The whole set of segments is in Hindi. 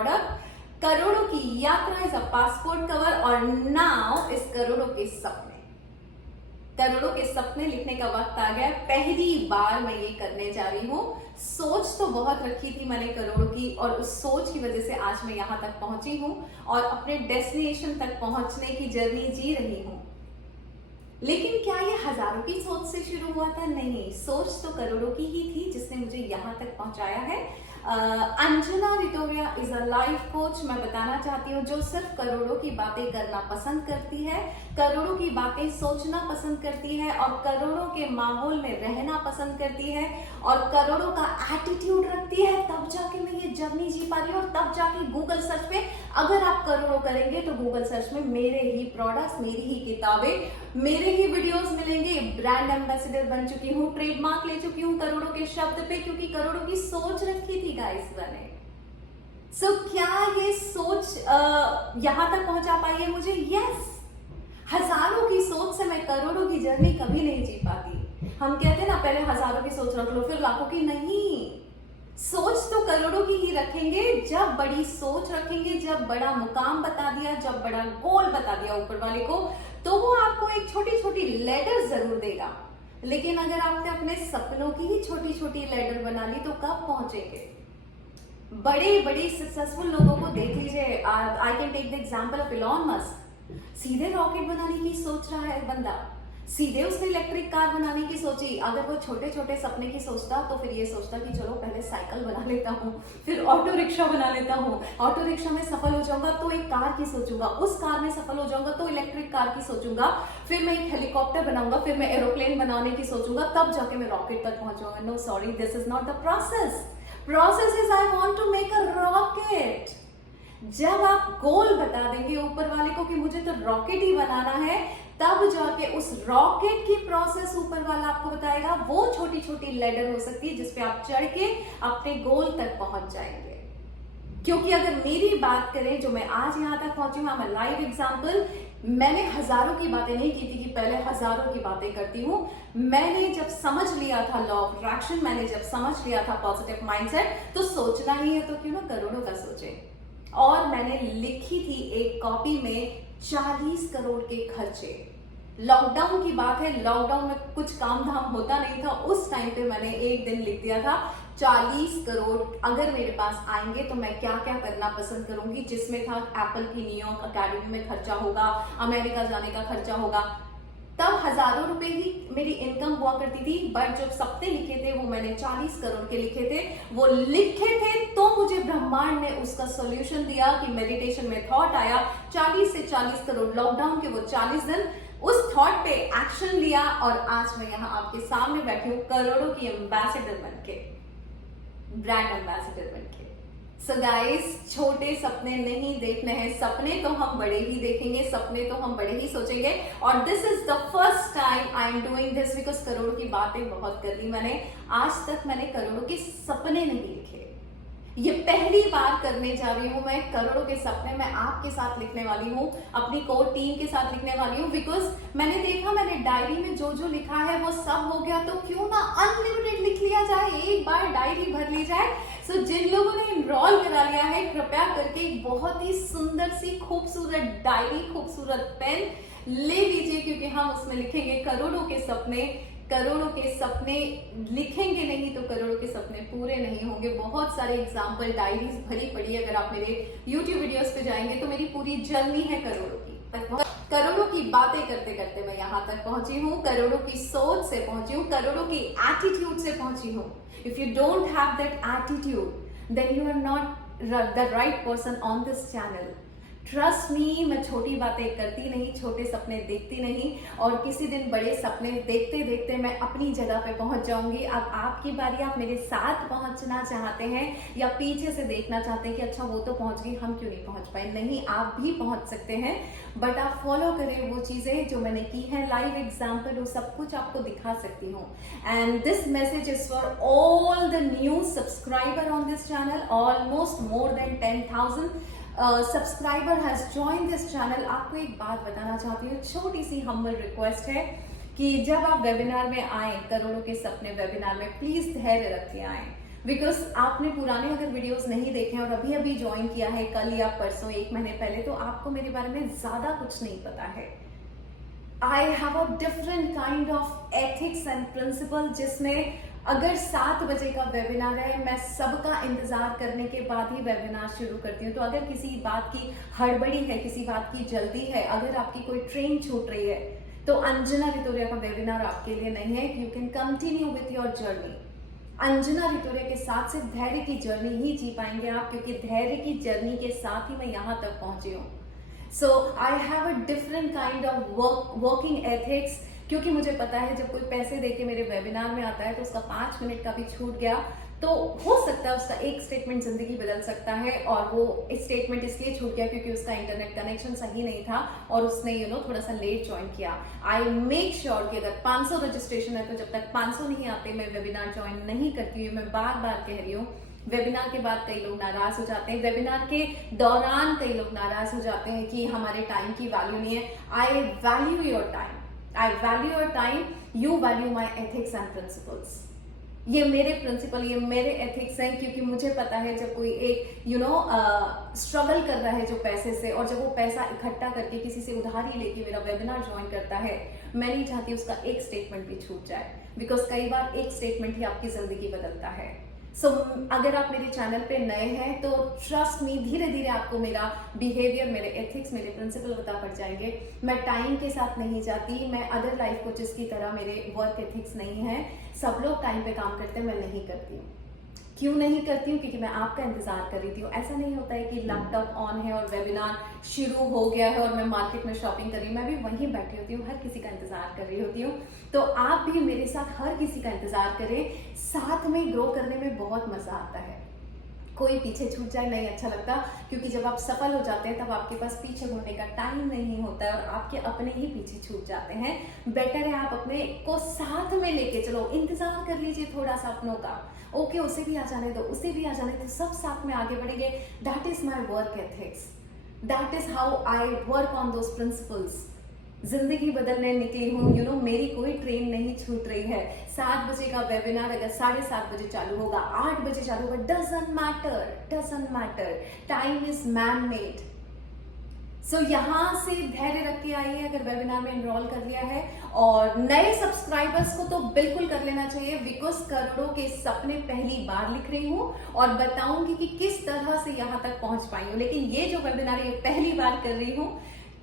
प्रोडक्ट। करोड़ों की यात्रा इज अ पासपोर्ट कवर और नाउ इस करोड़ों के सपने। करोड़ों के सपने लिखने का वक्त आ गया। पहली बार मैं ये करने जा रही हूँ। सोच तो बहुत रखी थी मैंने करोड़ों की, और उस सोच की वजह से आज मैं यहाँ तक पहुंची हूँ और अपने डेस्टिनेशन तक पहुंचने की जर्नी जी रही हूँ। लेकिन क्या ये हजारों की सोच से शुरू हुआ था? नहीं, सोच तो करोड़ों की ही थी जिसने मुझे यहाँ तक पहुंचाया है। Anjana Ritoria is a life coach. मैं बताना चाहती हूँ जो सिर्फ करोड़ों की बातें करना पसंद करती है, करोड़ों की बातें सोचना पसंद करती है और करोड़ों के माहौल में रहना पसंद करती है और करोड़ों का एटीट्यूड रखती है, तब जाके मैं ये जर्नी जी पा रही हूँ। और तब जाके गूगल सर्च पे अगर आप करोड़ों करेंगे तो गूगल सर्च में मेरे ही प्रोडक्ट्स, मेरी ही किताबें, मेरे ही वीडियोस मिलेंगे। ब्रांड एम्बेसडर बन चुकी हूँ, ट्रेडमार्क ले चुकी हूँ करोड़ों के शब्द पे, क्योंकि करोड़ों की सोच रखी थी गाइस मैंने। सो क्या ये सोच यहां तक पहुंचा पाई है मुझे? यस। हजारों की सोच से मैं करोड़ों की जर्नी कभी नहीं जी पाती। हम कहते हैं ना पहले हजारों की सोच रख लो फिर लाखों की। नहीं, सोच तो करोड़ों की ही रखेंगे जब बड़ी सोच रखेंगे, जब बड़ा मुकाम बता दिया, जब बड़ा गोल बता दिया ऊपर वाले को, तो वो आपको एक छोटी छोटी लेटर जरूर देगा। लेकिन अगर आपने अपने सपनों की ही छोटी छोटी लेटर बना ली तो कब पहुंचेंगे? बड़े बड़े सक्सेसफुल लोगों को देख लीजिए। I can take the example of Elon Musk. सीधे रॉकेट बनाने की सोच रहा है बंदा, सीधे उसने इलेक्ट्रिक कार बनाने की सोची। अगर वो छोटे छोटे सपने की सोचता तो फिर ये सोचता कि चलो पहले साइकिल बना लेता हूँ, फिर ऑटो रिक्शा बना लेता हूँ, ऑटो रिक्शा में सफल हो जाऊंगा तो एक कार की सोचूंगा, उस कार में सफल हो जाऊंगा तो इलेक्ट्रिक कार की सोचूंगा, फिर मैं एक हेलीकॉप्टर बनाऊंगा, फिर मैं एरोप्लेन बनाने की सोचूंगा, तब जाके मैं रॉकेट तक पहुंचूंगा। No sorry, this is not the process. Process is I want to make a rocket. जब आप गोल बता देंगे ऊपर वाले को कि मुझे तो रॉकेट ही बनाना है, तब जाके उस रॉकेट की प्रोसेस ऊपर वाला आपको बताएगा। वो छोटी छोटी लैडर हो सकती है जिसपे आप चढ़ के अपने गोल तक पहुंच जाएंगे। क्योंकि अगर मेरी बात करें जो मैं आज यहां तक पहुंची हूं, मैं लाइव एग्जांपल, मैंने हजारों की बातें नहीं की थी कि पहले हजारों की बातें करती हूं। मैंने जब समझ लिया था लॉ ऑफ अट्रैक्शन, मैंने जब समझ लिया था पॉजिटिव माइंडसेट, तो सोचना ही है तो क्यों ना करोड़ों का सोचे। और मैंने लिखी थी एक कॉपी में 40 करोड़ के खर्चे। लॉकडाउन की बात है, लॉकडाउन में कुछ काम धाम होता नहीं था, उस टाइम पे मैंने एक दिन लिख दिया था 40 करोड़ अगर मेरे पास आएंगे तो मैं क्या क्या करना पसंद करूंगी, जिसमें था एप्पल की न्यूयॉर्क अकेडमी में खर्चा होगा, अमेरिका जाने का खर्चा होगा। तब हजारों रुपए ही मेरी इनकम हुआ करती थी, बट जब सपने लिखे थे वो मैंने 40 करोड़ के लिखे थे। वो लिखे थे तो मुझे ब्रह्मांड ने उसका सॉल्यूशन दिया कि मेडिटेशन में थॉट आया 40 से 40 करोड़, लॉकडाउन के वो 40 दिन उस थॉट पे एक्शन लिया और आज मैं यहाँ आपके सामने बैठी हूँ करोड़ों की एम्बेसडर बनके, ब्रांड एम्बेसडर बनके। सो गाइस, छोटे सपने नहीं देखने हैं, सपने तो हम बड़े ही देखेंगे, सपने तो हम बड़े ही सोचेंगे। और this is the first time I am doing this because करोड़ों की बातें बहुत कर ली मैंने। आज तक मैंने करोड़ों के सपने नहीं लिखे, ये पहली बार करने जा रही हूं मैं। करोड़ों के सपने मैं आपके साथ लिखने वाली हूँ, अपनी कोर टीम के साथ लिखने वाली हूँ। बिकॉज मैंने देखा, मैंने डायरी में जो जो लिखा है वो सब हो गया, तो क्यों ना अनलिमिटेड लिख लिया जाए, एक बार डायरी भर ली जाए। सो जिन लोगों ने इनरोल करा लिया है, कृपया करके एक बहुत ही सुंदर सी खूबसूरत डायरी, खूबसूरत पेन ले लीजिए, क्योंकि हम उसमें लिखेंगे करोड़ों के सपने। करोड़ों के सपने लिखेंगे नहीं तो करोड़ों के सपने पूरे नहीं होंगे। बहुत सारे एग्जाम्पल, डायरीज भरी पड़ी है। अगर आप मेरे YouTube वीडियोस पे जाएंगे तो मेरी पूरी जर्नी है करोड़ों की। करोड़ों की बातें करते करते मैं यहाँ तक पहुंची हूँ, करोड़ों की सोच से पहुंची हूँ, करोड़ों की एटीट्यूड से पहुंची हूँ। If you don't have that attitude then you are not the right person on this channel. Trust me, मैं छोटी बातें करती नहीं, छोटे सपने देखती नहीं, और किसी दिन बड़े सपने देखते देखते मैं अपनी जगह पे पहुंच जाऊंगी। अब आपकी बारी, आप मेरे साथ पहुंचना चाहते हैं या पीछे से देखना चाहते हैं कि अच्छा वो तो पहुंच गई, हम क्यों नहीं पहुंच पाए? नहीं, आप भी पहुंच सकते हैं, बट आप फॉलो करें वो चीजें जो मैंने की है। लाइव एग्जाम्पल वो सब कुछ आपको दिखा सकती हूँ। And this message is for all the new subscriber on this channel. Almost more than 10,000 subscriber has join this channel. आपको एक बात बताना चाहती हूँ, छोटी सी हम्बल रिक्वेस्ट है कि जब आप वेबिनार में आए, करोड़ों के सपने वेबिनार में, प्लीज धैर्य रख के आए। बिकॉज आपने पुराने अगर वीडियोस नहीं देखे और अभी अभी ज्वाइन किया है कल या परसों 1 महीने पहले, तो आपको मेरे बारे में ज्यादा कुछ नहीं पता है। I have a different kind of ethics and principle, जिसमें अगर 7 बजे का वेबिनार है, मैं सबका इंतजार करने के बाद ही वेबिनार शुरू करती हूँ। तो अगर किसी बात की हड़बड़ी है, किसी बात की जल्दी है, अगर आपकी कोई ट्रेन छूट रही है, तो अंजना रितोरिया का वेबिनार आपके लिए नहीं है। You can continue with your journey. Anjana Ritoria के साथ सिर्फ धैर्य की जर्नी ही जी पाएंगे आप, क्योंकि धैर्य की जर्नी के साथ ही मैं यहाँ तक पहुंची हूँ। So I have a different kind of working ethics, क्योंकि मुझे पता है जब कोई पैसे देके मेरे वेबिनार में आता है तो उसका 5 मिनट का भी छूट गया तो हो सकता है उसका एक स्टेटमेंट जिंदगी बदल सकता है। और वो स्टेटमेंट इसलिए छूट गया क्योंकि उसका इंटरनेट कनेक्शन सही नहीं था और उसने थोड़ा सा लेट ज्वाइन किया। आई मेक श्योर कि अगर 500 रजिस्ट्रेशन है तो जब तक 500 नहीं आते मैं वेबिनार ज्वाइन नहीं करती हूँ। मैं बार बार कह रही हूँ, वेबिनार के बाद कई लोग नाराज हो जाते हैं, वेबिनार के दौरान कई लोग नाराज हो जाते हैं कि हमारे टाइम की वैल्यू नहीं है। I value your time, I value your time, you value my ethics and principles. ये मेरे प्रिंसिपल, ये मेरे एथिक्स हैं, क्योंकि मुझे पता है जब कोई एक स्ट्रगल कर रहा है जो पैसे से, और जब वो पैसा इकट्ठा करके किसी से उधारी लेके मेरा वेबिनार ज्वाइन करता है, मैं नहीं चाहती उसका एक स्टेटमेंट भी छूट जाए, बिकॉज कई बार एक स्टेटमेंट ही आपकी जिंदगी बदलता है। अगर आप मेरे चैनल पे नए हैं तो ट्रस्ट मी, धीरे धीरे आपको मेरा बिहेवियर, मेरे एथिक्स, मेरे प्रिंसिपल पता पड़ जाएंगे। मैं टाइम के साथ नहीं जाती, मैं अदर लाइफ कोचेस की तरह मेरे वर्क एथिक्स नहीं है। सब लोग टाइम पे काम करते हैं, मैं नहीं करती हूँ। क्यों नहीं करती हूँ? क्योंकि मैं आपका इंतजार कर रही थी। ऐसा नहीं होता है कि लैपटॉप ऑन है और वेबिनार शुरू हो गया है और मैं मार्केट में शॉपिंग कर रही हूँ। मैं भी वहीं बैठी होती हूँ, हर किसी का इंतजार कर रही होती हूँ। तो आप भी मेरे साथ हर किसी का इंतजार करें, साथ में ग्रो करने में बहुत मजा आता है। कोई पीछे छूट जाए नहीं अच्छा लगता, क्योंकि जब आप सफल हो जाते हैं तब आपके पास पीछे मुड़ने का टाइम नहीं होता है और आपके अपने ही पीछे छूट जाते हैं। बेटर है आप अपने को साथ में लेके चलो, इंतजार कर लीजिए थोड़ा सा अपनों का। ओके, उसे भी आ जाने दो, उसे भी आ जाने दो, सब साथ में आगे बढ़ेंगे। That is my work ethics, that is how I work on those principles. जिंदगी बदलने निकली हूँ, मेरी कोई ट्रेन नहीं छूट रही है। 7 बजे का वेबिनार अगर 7:30 बजे चालू होगा, 8 बजे चालू होगा, doesn't matter, time is man made. So यहाँ से धैर्य रख के आइए अगर वेबिनार में एनरोल कर लिया है। और नए सब्सक्राइबर्स को तो बिल्कुल कर लेना चाहिए, बिकॉज करोड़ों के सपने पहली बार लिख रही हूँ और बताऊंगी कि किस तरह से यहाँ तक पहुंच पाई हूँ। लेकिन ये जो वेबिनार ये पहली बार कर रही हूँ,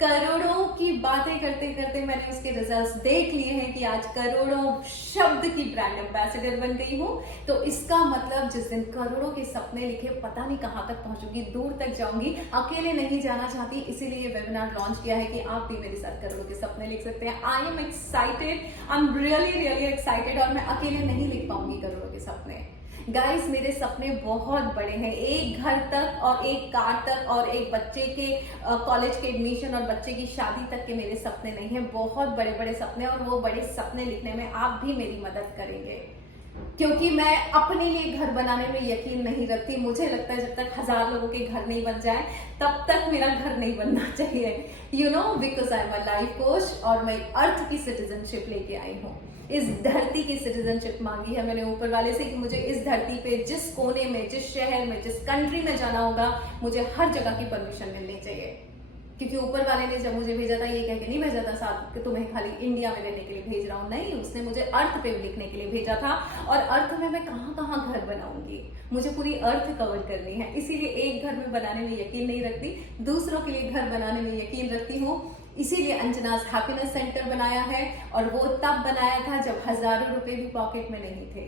करोड़ों की बातें करते करते मैंने उसके रिजल्ट्स देख लिए हैं कि आज करोड़ों शब्द की ब्रांड एम्बेसडर बन गई हूं। तो इसका मतलब जिस दिन करोड़ों के सपने लिखे, पता नहीं कहां तक पहुंचूंगी, दूर तक जाऊंगी। अकेले नहीं जाना चाहती, इसीलिए ये वेबिनार लॉन्च किया है कि आप भी मेरे साथ करोड़ों के सपने लिख सकते हैं। I am excited, I am really excited. और मैं अकेले नहीं लिख पाऊंगी करोड़ों के सपने। गाइस, मेरे सपने बहुत बड़े हैं, एक घर तक और एक कार तक और एक बच्चे के कॉलेज के एडमिशन और बच्चे की शादी तक के मेरे सपने नहीं हैं। बहुत बड़े बड़े सपने, और वो बड़े सपने लिखने में आप भी मेरी मदद करेंगे, क्योंकि मैं अपने लिए घर बनाने में यकीन नहीं रखती। मुझे लगता है जब तक 1000 लोगों के घर नहीं बन जाए तब तक मेरा घर नहीं बनना चाहिए, because I am a life coach और मैं अर्थ की सिटीजनशिप लेके आई हूँ। इस धरती की सिटीजनशिप मांगी है मैंने ऊपर वाले से कि मुझे इस धरती पे जिस कोने में, जिस शहर में, जिस कंट्री में जाना होगा, मुझे हर जगह की परमिशन मिलनी चाहिए। क्योंकि ऊपर वाले ने जब मुझे भेजा था ये कह के नहीं भेजा था साथ कि तुम्हें खाली इंडिया में रहने के लिए भेज रहा हूँ, नहीं, उसने मुझे अर्थ पे लिखने के लिए भेजा था। और अर्थ में मैं कहाँ कहाँ घर बनाऊंगी, मुझे पूरी अर्थ कवर करनी है। इसीलिए एक घर में बनाने में यकीन नहीं रखती, दूसरों के लिए घर बनाने में यकीन रखती हूँ। इसीलिए अंजनास हैप्पीनेस सेंटर बनाया है, और वो तब बनाया था जब हजारों रुपए भी पॉकेट में नहीं थे।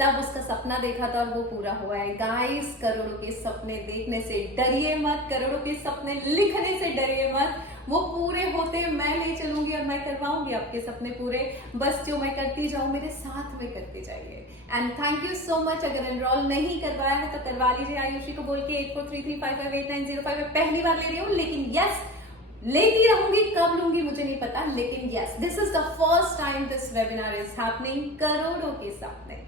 तब उसका सपना देखा था और वो पूरा हुआ है। गाइस, करोड़ों के सपने देखने से डरिए मत, करोड़ों के सपने लिखने से डरिए मत। वो पूरे होते मैं ले चलूंगी और मैं करवाऊंगी आपके सपने पूरे। बस जो मैं करती जाऊं, मेरे साथ में करते जाइए। And thank you so much. अगर एनरोल नहीं करवाया है तो करवा लीजिए आयुषी को बोल के 8433558905 में पहली बार ले रही हूँ, लेकिन यस, लेती रहूंगी। कब लूंगी मुझे नहीं पता, लेकिन yes, this is the first time this webinar is happening. करोड़ों के सपने।